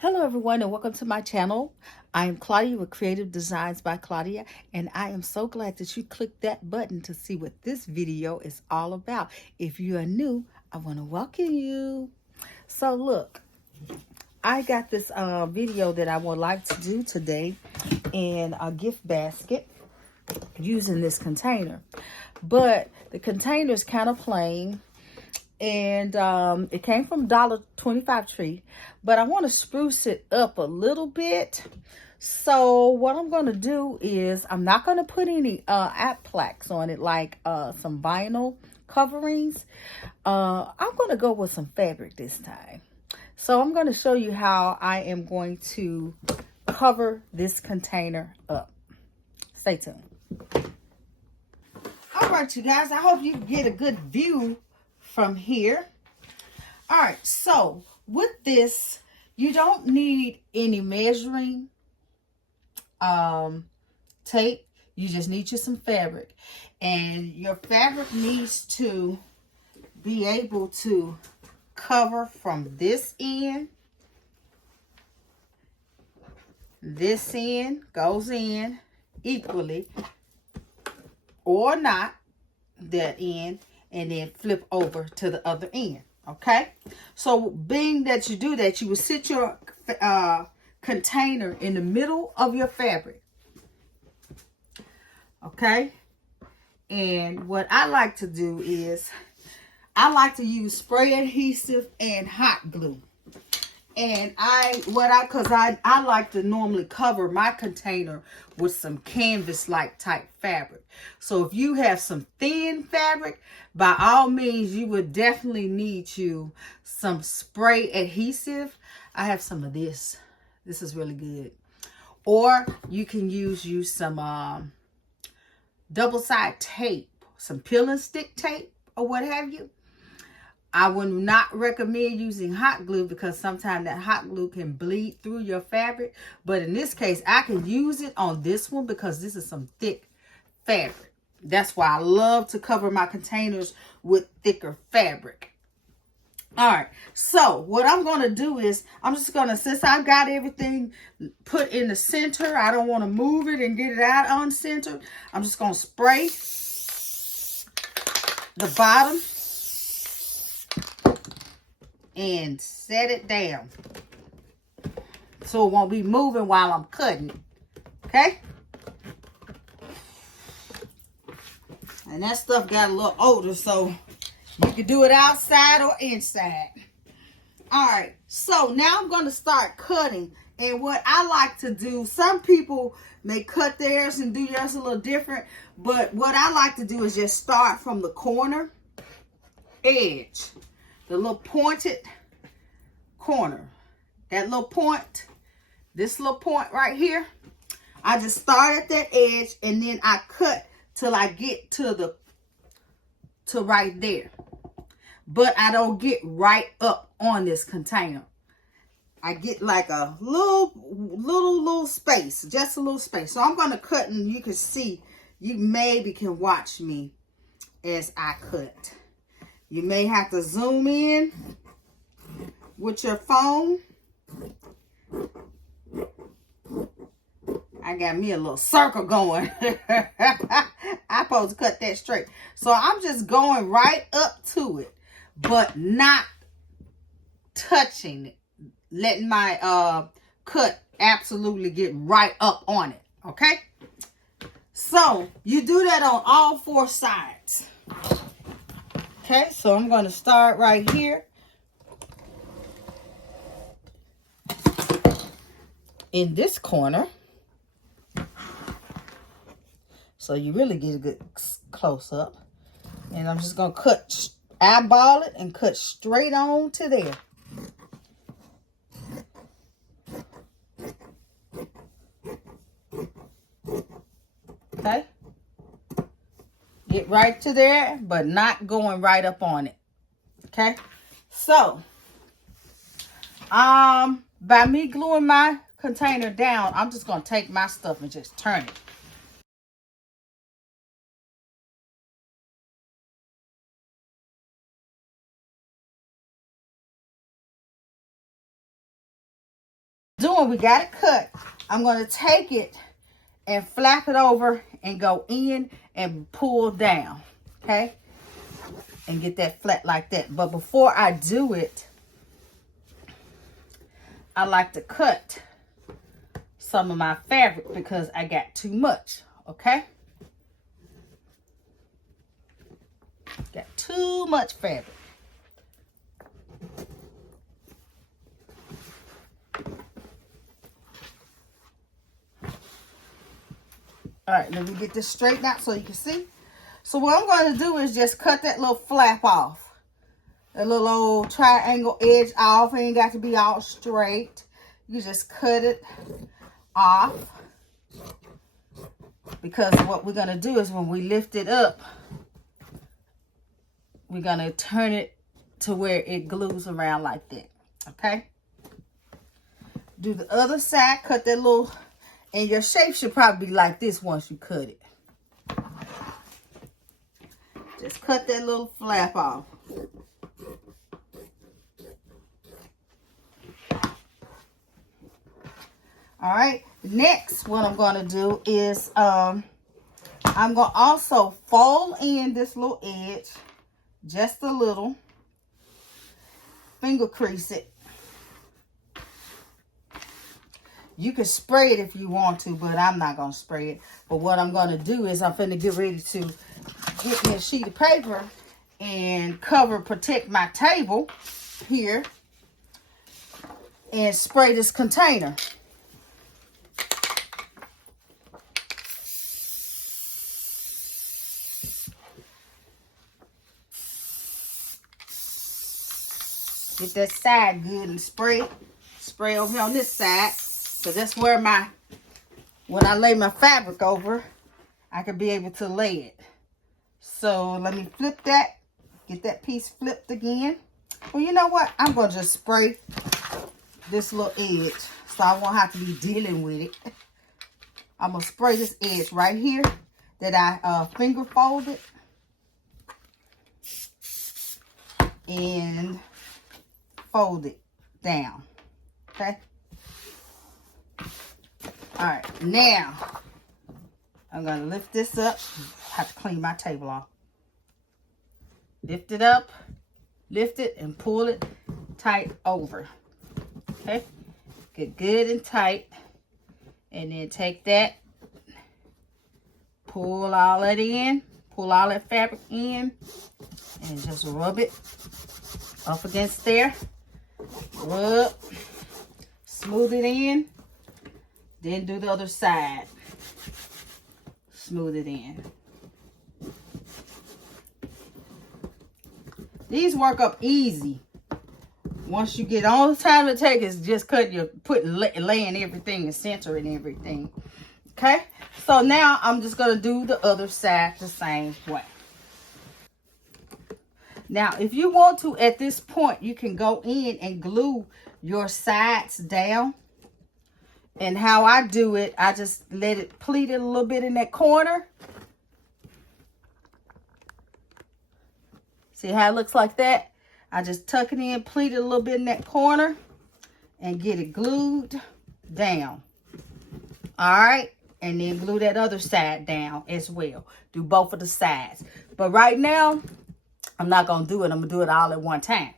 Hello everyone and welcome to my channel. I am Claudia with Creative Designs by Claudia, and I am so glad that you clicked that button to see what this video is all about. If you are new, I want to welcome you. So look, I got this video that I would like to do today in a gift basket using this container. But the container is kind of plain. And it came from $1.25 Tree, but I want to spruce it up a little bit. So what I'm going to do is I'm not going to put any app plaques on it, like some vinyl coverings. I'm going to go with some fabric this time. So I'm going to show you how I am going to cover this container up. Stay tuned. All right, you guys, I hope you get a good view from here. All right, so with this, you don't need any measuring tape. You just need you some fabric, and your fabric needs to be able to cover from this end. This end goes in equally or not, that end, and then flip over to the other end. Okay, so being that you do that, you will sit your container in the middle of your fabric. Okay, and what I like to do is I like to use spray adhesive and hot glue. And I like to normally cover my container with some canvas-like type fabric. So if you have some thin fabric, by all means, you would definitely need you some spray adhesive. I have some of this. This is really good. Or you can use some double-side tape, some peel and stick tape or what have you. I would not recommend using hot glue because sometimes that hot glue can bleed through your fabric. But in this case, I can use it on this one because this is some thick fabric. That's why I love to cover my containers with thicker fabric. All right, so what I'm going to do is I'm just going to, since I've got everything put in the center, I don't want to move it and get it out on center. I'm just going to spray the bottom and set it down so it won't be moving while I'm cutting it. Okay, and that stuff got a little older, so you can do it outside or inside. All right, so now I'm going to start cutting. And what I like to do, some people may cut theirs and do theirs a little different, but what I like to do is just start from the corner edge, the little pointed corner, that little point, this little point right here. I just start at that edge and then I cut till I get to right there. But I don't get right up on this container. I get like a little space, just a little space. So I'm going to cut, and you can see, you maybe can watch me as I cut. You may have to zoom in with your phone. I got me a little circle going. I'm supposed to cut that straight. So I'm just going right up to it, but not touching it. Letting my cut absolutely get right up on it. Okay? So you do that on all four sides. Okay, so I'm going to start right here in this corner. So you really get a good close up. And I'm just going to cut, eyeball it and cut straight on to there. Okay. Get right to there, but not going right up on it. Okay. So, by me gluing my container down, I'm just going to take my stuff and just turn it. one, we got it cut. I'm going to take it and flap it over and go in and pull down, okay? And get that flat like that. But before I do it, I like to cut some of my fabric because I got too much, okay? Got too much fabric. All right, let me get this straightened out so you can see. So what I'm going to do is just cut that little flap off. That little old triangle edge off. It ain't got to be all straight. You just cut it off. Because what we're going to do is when we lift it up, we're going to turn it to where it glues around like that. Okay? Do the other side. Cut that little... And your shape should probably be like this once you cut it. Just cut that little flap off. All right. Next, what I'm going to do is I'm going to also fold in this little edge just a little. Finger crease it. You can spray it if you want to, but I'm not going to spray it. But what I'm going to do is I'm finna get ready to get me a sheet of paper and protect my table here and spray this container. Get that side good and spray over here on this side. So that's where when I lay my fabric over, I can be able to lay it. So let me flip that, get that piece flipped again. Well, you know what? I'm going to just spray this little edge so I won't have to be dealing with it. I'm going to spray this edge right here that I finger folded. And fold it down. Okay? All right, now I'm going to lift this up. I have to clean my table off. Lift it up, lift it, and pull it tight over. Okay? Get good and tight. And then take that, pull all that in, pull all that fabric in, and just rub it up against there. Rub, smooth it in. Then do the other side. Smooth it in. These work up easy. Once you get all the time it takes is just laying everything and centering everything. Okay? So now I'm just going to do the other side the same way. Now, if you want to, at this point, you can go in and glue your sides down. And how I do it, I just let it pleat it a little bit in that corner. See how it looks like that? I just tuck it in, pleat it a little bit in that corner, and get it glued down. All right? And then glue that other side down as well. Do both of the sides. But right now, I'm not going to do it. I'm going to do it all at one time.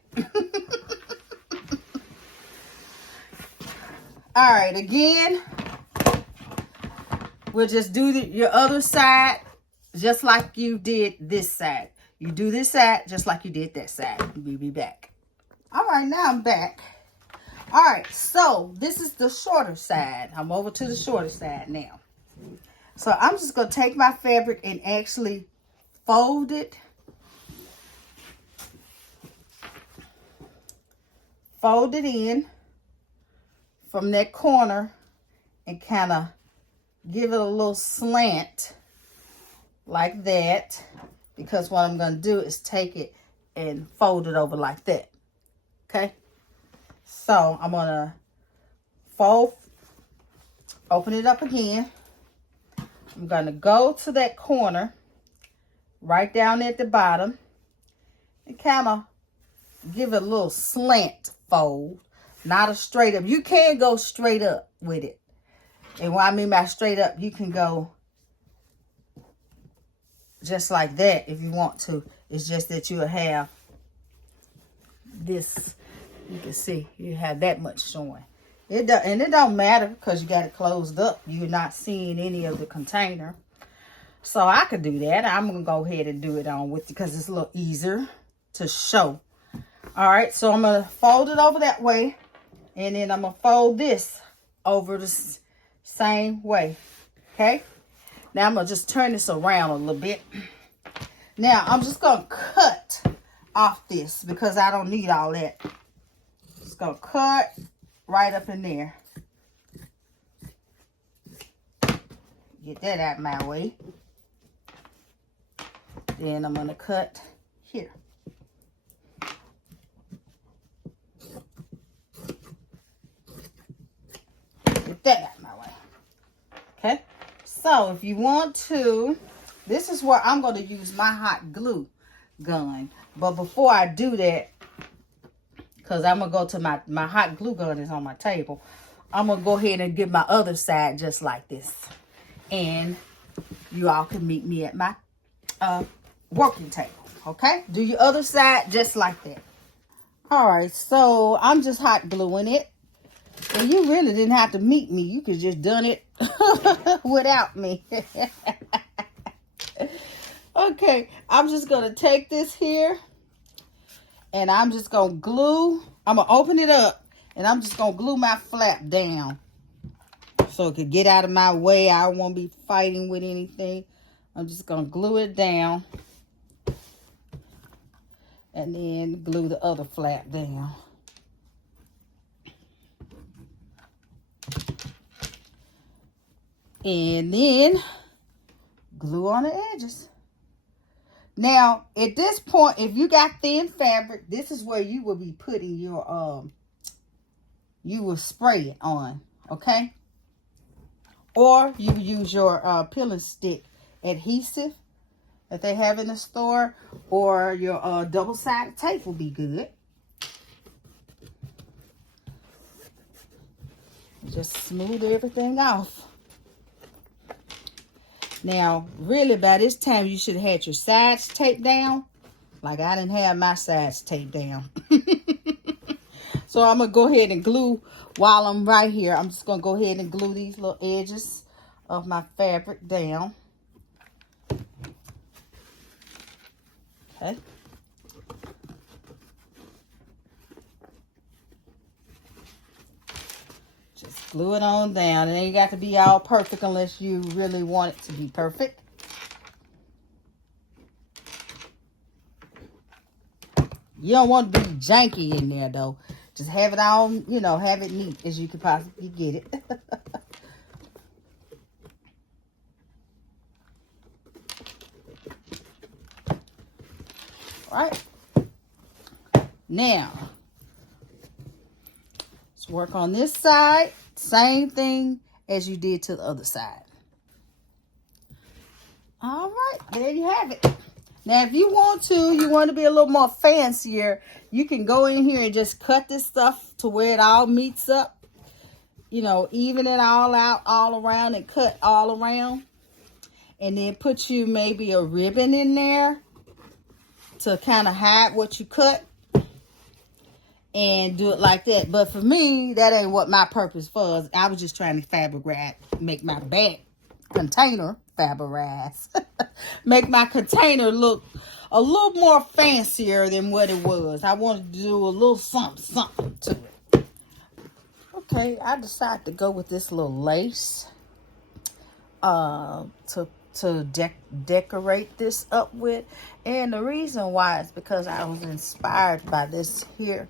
All right, again, we'll just do your other side just like you did this side. You do this side just like you did that side. We'll be back. All right, now I'm back. All right, so this is the shorter side. I'm over to the shorter side now. So I'm just going to take my fabric and actually fold it. Fold it in from that corner and kind of give it a little slant like that, because what I'm going to do is take it and fold it over like that. Okay? So I'm going to open it up again. I'm going to go to that corner right down at the bottom and kind of give it a little slant fold. not a straight up. You can go straight up with it. And what I mean by straight up, you can go just like that if you want to. It's just that you'll have this. You can see you have that much showing. It don't matter because you got it closed up. You're not seeing any of the container. So I could do that. I'm going to go ahead and do it on with you because it's a little easier to show. All right, so I'm going to fold it over that way. And then I'm going to fold this over the same way. Okay? Now I'm going to just turn this around a little bit. Now I'm just going to cut off this because I don't need all that. Just going to cut right up in there. Get that out of my way. Then I'm going to cut here. Get that out of my way. Okay. So if you want to, this is where I'm going to use my hot glue gun. But before I do that, because I'm going to go to my hot glue gun is on my table. I'm going to go ahead and get my other side just like this. And you all can meet me at my working table. Okay? Do your other side just like that. All right. So I'm just hot gluing it. And you really didn't have to meet me. You could just done it without me. Okay. I'm just going to take this here. And I'm just going to glue. I'm going to open it up. And I'm just going to glue my flap down. So it could get out of my way. I won't be fighting with anything. I'm just going to glue it down. And then glue the other flap down. And then glue on the edges. Now, at this point, if you got thin fabric, this is where you will be putting your, you will spray it on, okay? Or you use your peel and stick adhesive that they have in the store, or your double-sided tape will be good. Just smooth everything off. Now, really, by this time, you should have had your sides taped down. Like I didn't have my sides taped down. So I'm going to go ahead and glue while I'm right here. I'm just going to go ahead and glue these little edges of my fabric down. Okay. Just glue it on down. It ain't got to be all perfect unless you really want it to be perfect. You don't want to be janky in there, though. Just have it all, you know, have it neat as you could possibly get it. All right. Now, let's work on this side. Same thing as you did to the other side. All right. There you have it. Now, if you want to be a little more fancier, you can go in here and just cut this stuff to where it all meets up. You know, even it all out, all around, and cut all around. And then put you maybe a ribbon in there to kind of hide what you cut. And do it like that. But for me, that ain't what my purpose was. I was just trying to fabric wrap, make my back container fabric make my container look a little more fancier than what it was. I wanted to do a little something to it. Okay, I decided to go with this little lace to decorate this up with. And the reason why is because I was inspired by this here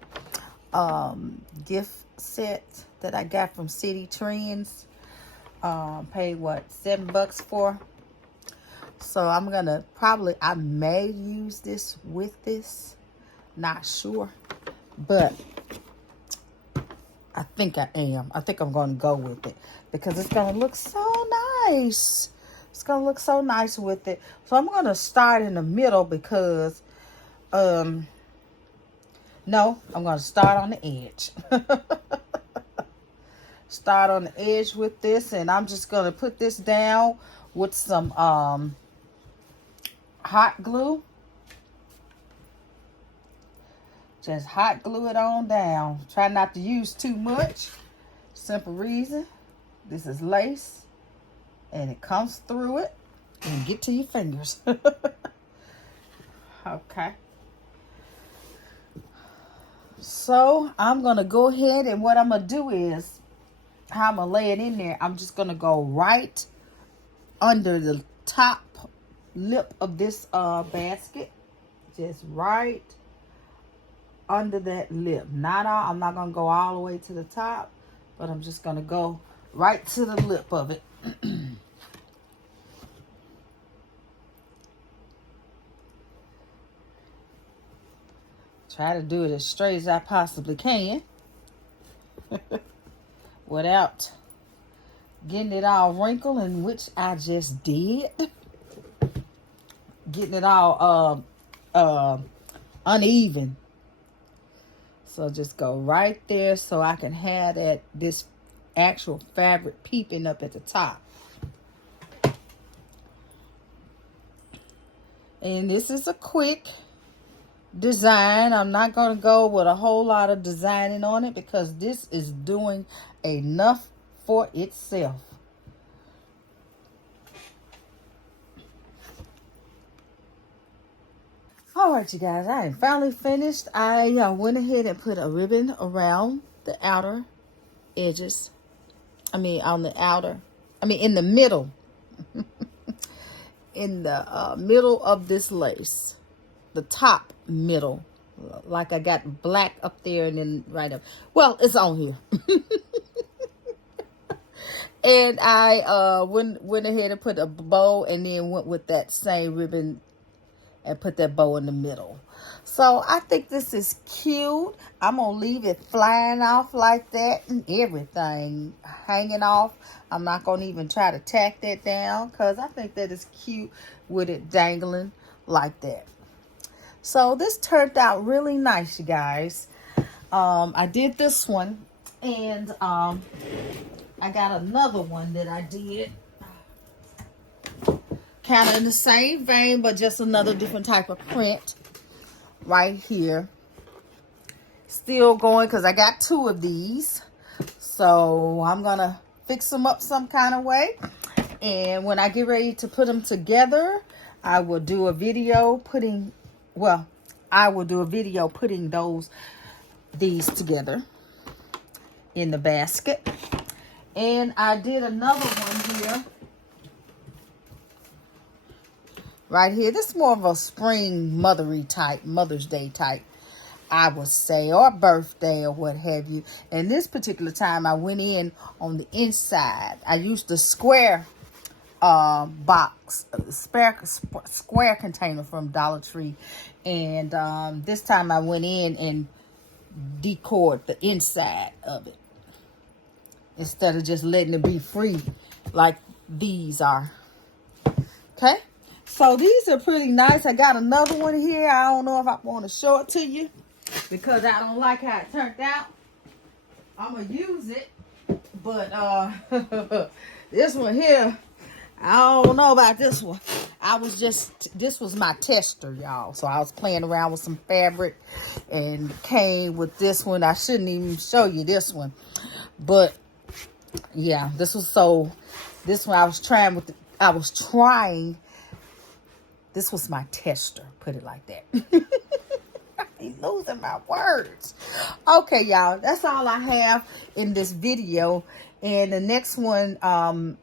gift set that I got from City Trends. Paid what, $7 for. So I'm gonna I may use this with this, not sure, but I think I am. I think I'm gonna go with it because it's gonna look so nice. It's gonna look so nice with it. So I'm gonna start in the middle because No, I'm going to start on the edge. Start on the edge with this, and I'm just going to put this down with some hot glue. Just hot glue it on down. Try not to use too much. Simple reason. This is lace, and it comes through it and get to your fingers. Okay. So I'm going to go ahead, and what I'm going to do is, how I'm going to lay it in there, I'm just going to go right under the top lip of this basket. Just right under that lip. Not all, I'm not going to go all the way to the top, but I'm just going to go right to the lip of it. Try to do it as straight as I possibly can without getting it all wrinkled, and which I just did. Getting it all uneven. So just go right there so I can have this actual fabric peeping up at the top. And this is a quick design. I'm not going to go with a whole lot of designing on it because this is doing enough for itself. All right, you guys, I am finally finished. I went ahead and put a ribbon around the outer edges. In the middle. In the middle of this lace. The top middle. Like I got black up there and then right up. Well, it's on here. And I went ahead and put a bow, and then went with that same ribbon and put that bow in the middle. So I think this is cute. I'm going to leave it flying off like that and everything hanging off. I'm not going to even try to tack that down because I think that is cute with it dangling like that. So this turned out really nice, you guys. I did this one, and I got another one that I did. Kind of in the same vein, but just another different type of print right here. Still going because I got two of these. So I'm going to fix them up some kind of way. And when I get ready to put them together, I will do a video putting these together in the basket. And I did another one here. Right here. This is more of a spring Mother's Day type, I would say, or birthday or what have you. And this particular time I went in on the inside. I used the square square container from Dollar Tree. And this time I went in and decored the inside of it. Instead of just letting it be free like these are. Okay. So these are pretty nice. I got another one here. I don't know if I want to show it to you because I don't like how it turned out. I'm going to use it. But this one here, I don't know about this one. This was my tester, y'all. So I was playing around with some fabric and came with this one. I shouldn't even show you this one. But yeah, this one I was trying this was my tester, put it like that. I'm losing my words. Okay, y'all, that's all I have in this video. And the next one, I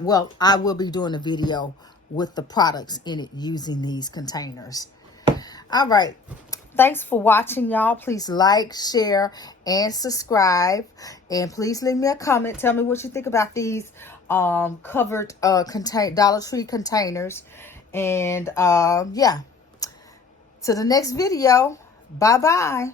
will be doing a video with the products in it using these containers. All right. Thanks for watching, y'all. Please like, share, and subscribe. And please leave me a comment. Tell me what you think about these covered Dollar Tree containers. And yeah, to the next video. Bye-bye.